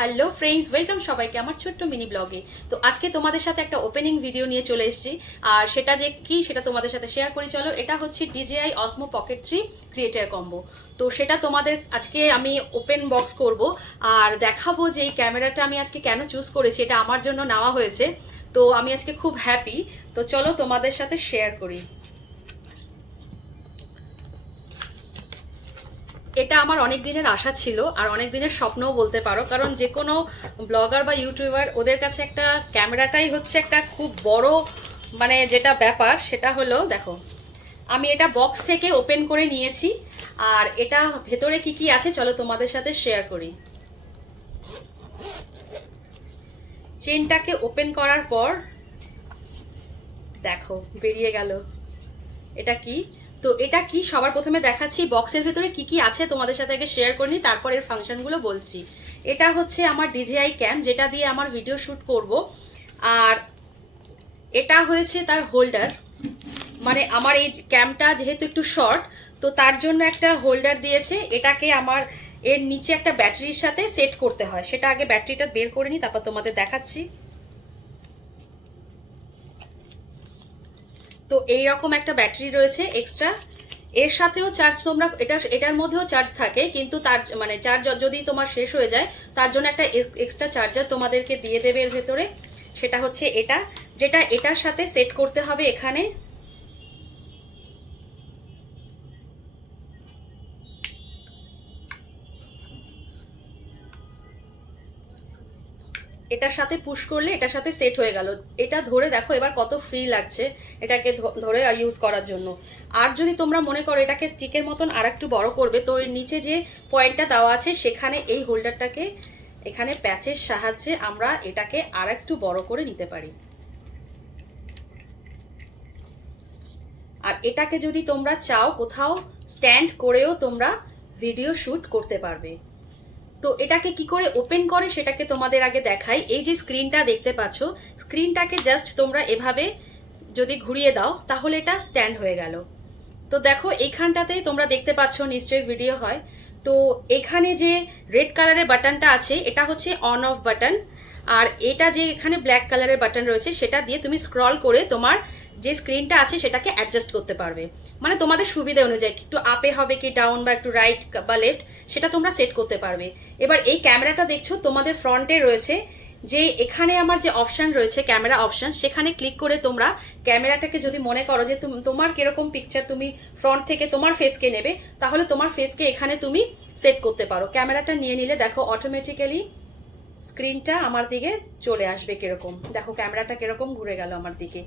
Hello friends welcome সবাইকে আমার ছোট্ট মিনি ব্লগে তো আজকে তোমাদের সাথে একটা ওপেনিং ভিডিও নিয়ে চলে এসেছি। আর সেটা যে কি, সেটা তোমাদের সাথে শেয়ার করি। চলো, এটা হচ্ছে DJI Osmo Pocket three creator combo তো সেটা তোমাদের আজকে আমি ওপেন বক্স করব। আর দেখাবো যে এই ক্যামেরাটা আমি আজকে কেন চুজ করেছি, এটা আমার জন্য নেওয়া হয়েছে। তো আমি আজকে খুব হ্যাপি তো চলো তোমাদের সাথে শেয়ার করি। এটা আমার অনেক দিনের আশা ছিল, আর অনেক দিনের স্বপ্নও বলতে পারো। কারণ যে কোনো ব্লগার বা ইউটিউবার ওদের কাছে একটা ক্যামেরাটাই হচ্ছে একটা খুব বড় মানে যেটা ব্যাপার সেটা হলো, দেখো, আমি এটা বক্স থেকে ওপেন করে নিয়েছি, আর এটা ভেতরে কি কি আছে চলো তোমাদের সাথে শেয়ার করি। চেনটাকে ওপেন করার পর, দেখো, বেরিয়ে গেল। এটা কি? তো এটা কি সবার প্রথমে দেখাচ্ছি? বক্সের ভেতরে কি কি আছে তোমাদের সাথে আগে শেয়ার করিনি, তারপর এর ফাংশনগুলো বলছি। এটা হচ্ছে আমার ডিজিআই ক্যাম যেটা দিয়ে আমার ভিডিও শ্যুট করব। আর এটা হয়েছে তার হোল্ডার মানে আমার এই ক্যামটা যেহেতু একটু শর্ট তো তার জন্য একটা হোল্ডার দিয়েছে। এটাকে আমার এর নিচে একটা ব্যাটারির সাথে সেট করতে হয়। সেটা আগে ব্যাটারিটা বের করে নিই তারপর তোমাদের দেখাচ্ছি। তো এই রকম একটা ব্যাটারি রয়েছে এক্সট্রা এর সাথেও চার্জ তোমরা, এটা, এটার মধ্যেও চার্জ থাকে, কিন্তু তার মানে চার্জ যদি তোমার শেষ হয়ে যায়, তার জন্য একটা এক্সট্রা চার্জার তোমাদেরকে দিয়ে দেবে এর ভেতরে। সেটা হচ্ছে এটা, যেটা এটার সাথে সেট করতে হবে এখানে। এটার সাথে পুশ করলে এটার সাথে সেট হয়ে গেল। এটা ধরে দেখো এবার কত ফ্রি লাগছে এটাকে ধরে ইউজ করার জন্য। আর যদি তোমরা মনে করো এটাকে স্টিকের মতন আর একটু বড় করবে, তো এর নিচে যে পয়েন্টটা দেওয়া আছে সেখানে এই হোল্ডারটাকে এখানে প্যাচের সাহায্যে আমরা এটাকে আর একটু বড় করে নিতে পারি। আর এটাকে যদি তোমরা চাও, কোথাও স্ট্যান্ড করেও তোমরা ভিডিও শ্যুট করতে পারবে। তো এটাকে কি করে ওপেন করে সেটাকে তোমাদের আগে দেখাই। এই যে স্ক্রিনটা দেখতে পাচ্ছ স্ক্রিনটাকে জাস্ট তোমরা এভাবে যদি ঘুরিয়ে দাও, তাহলে এটা স্ট্যান্ড হয়ে গেল। তো দেখো এইখানটাতেই তোমরা দেখতে পাচ্ছ, নিশ্চয়ই ভিডিও হয়। তো এখানে যে রেড কালারের বাটনটা আছে, এটা হচ্ছে অন অফ বাটন আর এটা যে এখানে ব্ল্যাক কালারের বাটন রয়েছে, সেটা দিয়ে তুমি স্ক্রল করে তোমার যে স্ক্রিনটা আছে, সেটাকে অ্যাডজাস্ট করতে পারবে। মানে তোমাদের সুবিধা অনুযায়ী, একটু আপে হবে কি ডাউন বা একটু রাইট বা লেফট সেটা তোমরা সেট করতে পারবে। এবার এই ক্যামেরাটা দেখছ, তোমাদের ফ্রন্টে রয়েছে যে এখানে আমার যে অপশান রয়েছে ক্যামেরা অপশান সেখানে ক্লিক করে তোমরা ক্যামেরাটাকে যদি মনে করো যে তোমার কীরকম পিকচার তুমি ফ্রন্ট থেকে তোমার ফেসকে নেবে, তাহলে তোমার ফেসকে এখানে তুমি সেট করতে পারো। ক্যামেরাটা নিয়ে নিলে দেখো অটোমেটিক্যালি স্ক্রিনটা আমার দিকে চলে আসবে কীরকম। দেখো ক্যামেরাটা কীরকম ঘুরে গেল আমার দিকে।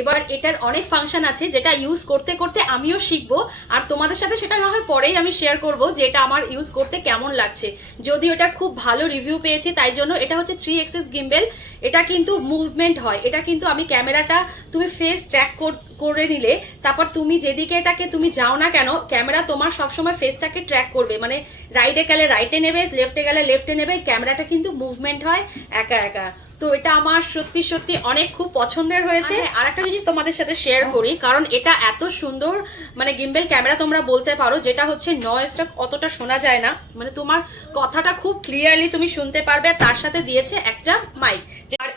এবার এটার অনেক ফাংশন আছে যেটা ইউজ করতে করতে আমিও শিখব, আর তোমাদের সাথে সেটা না হয় পরেই আমি শেয়ার করব যে এটা আমার ইউজ করতে কেমন লাগছে। যদিও এটা খুব ভালো রিভিউ পেয়েছি, তাই জন্য এটা হচ্ছে থ্রি এক্সেস গিম্বেল এটা কিন্তু মুভমেন্ট হয়, এটা কিন্তু আমি ক্যামেরাটা তুমি ফেস ট্র্যাক করে নিলে, তারপর তুমি যেদিকে এটাকে তুমি যাও না কেন, ক্যামেরা তোমার সবসময় ফেসটাকে ট্র্যাক করবে। মানে রাইটে গেলে রাইটে নেবে লেফটে গেলে লেফটে নেবে ক্যামেরাটা কিন্তু মুভমেন্ট হয় একা একা। তো এটা আমার সত্যি সত্যি অনেক খুব পছন্দের হয়েছে। আর একটা জিনিস তোমাদের সাথে শেয়ার করি কারণ এটা এত সুন্দর মানে গিম্বেল ক্যামেরা তোমরা বলতে পারো যেটা হচ্ছে নয়েজটা অতটা শোনা যায় না। মানে তোমার কথাটা খুব ক্লিয়ারলি তুমি শুনতে পারবে তার সাথে দিয়েছে একটা মাইক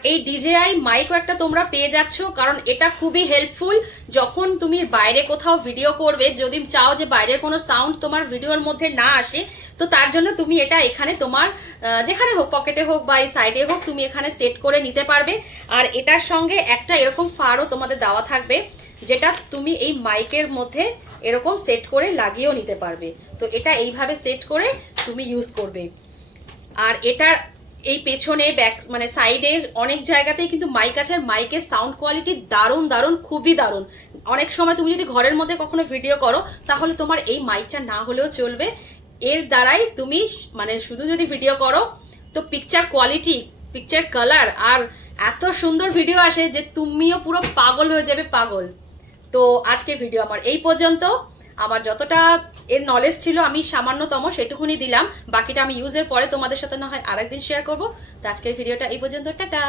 এই ডিজেআই মাইকও একটা তোমরা পেয়ে যাচ্ছ, কারণ এটা খুবই হেল্পফুল যখন তুমি বাইরে কোথাও ভিডিও করবে, যদি চাও যে বাইরের কোনো সাউন্ড তোমার ভিডিওর মধ্যে না আসে, তো তার জন্য তুমি এটা এখানে তোমার যেখানে হোক পকেটে হোক বা এই সাইডে হোক, তুমি এখানে সেট করে নিতে পারবে। আর এটার সঙ্গে একটা এরকম ফারও তোমাদের দেওয়া থাকবে, যেটা তুমি এই মাইকের মধ্যে এরকম সেট করে লাগিয়েও নিতে পারবে। তো এটা এইভাবে সেট করে তুমি ইউজ করবে। আর এটার এই পেছনে ব্যাক মানে সাইডে অনেক জায়গাতেই কিন্তু মাইক আছে, আর মাইকের সাউন্ড কোয়ালিটি দারুণ দারুণ, খুবই দারুণ। অনেক সময় তুমি যদি ঘরের মধ্যে কখনো ভিডিও করো, তাহলে তোমার এই মাইকটা না হলেও চলবে। এর দ্বারাই তুমি মানে শুধু যদি ভিডিও করো, তো পিকচার কোয়ালিটি পিকচার কালার আর এত সুন্দর ভিডিও আসে যে তুমিও পুরো পাগল হয়ে যাবে, পাগল। তো আজকে ভিডিও আমার এই পর্যন্ত। আমার যতটা এর নলেজ ছিল, আমি সামান্যতম সেটুকুনি দিলাম। বাকিটা আমি ইউজের পরে তোমাদের সাথে না হয় আরেকদিন শেয়ার করব। তো আজকের ভিডিওটা এই পর্যন্ত, টাটা!